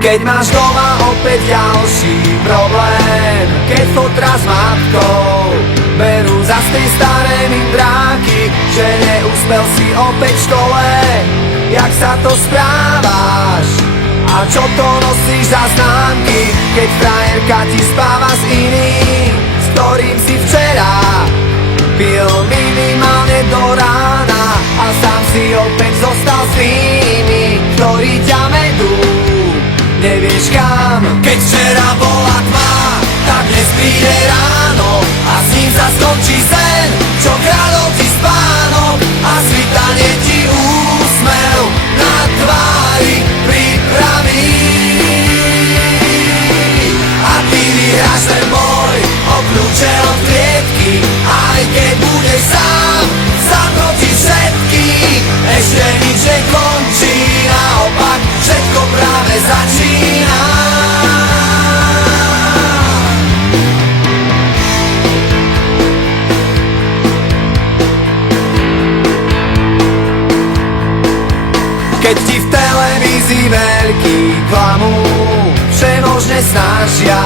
Keď máš doma opäť ďalší problém, keď fotra s matkou berú zas tej staré mindráky, že neúspel si opäť v škole. Jak sa to správaš? A čo to nosíš za známky, keď frajerka ti spáva s iným, s ktorým si včera pil minimálne do rána a sám si opäť zostal s tými, ktorí ťa vedú nevieš kam. Keď včera bola tma, tak dnes príde ráno a s ním sa skončí sen, čo kradol ti spánok a svitanie ti úsmev na tvári pripraví. A ty vyhráš ten boj o kľúče od klietky, aj keď budeš sám, zaproti všetkých. Ešte nič nekončí, naopak všetko práve začína. Keď ti v televízii veľký klamú, všemožne snažia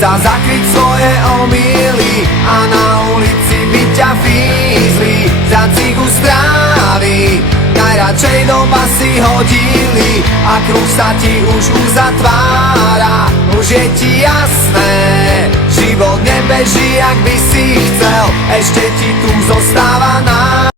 sa zakryť svoje omýly a na ulici by ťa fízli za cigu strávy. Najradšej do basy hodili a kruh sa ti už uzatvára. Už je ti jasné, život nebeží, jak by si chcel, ešte ti tu zostáva nádej.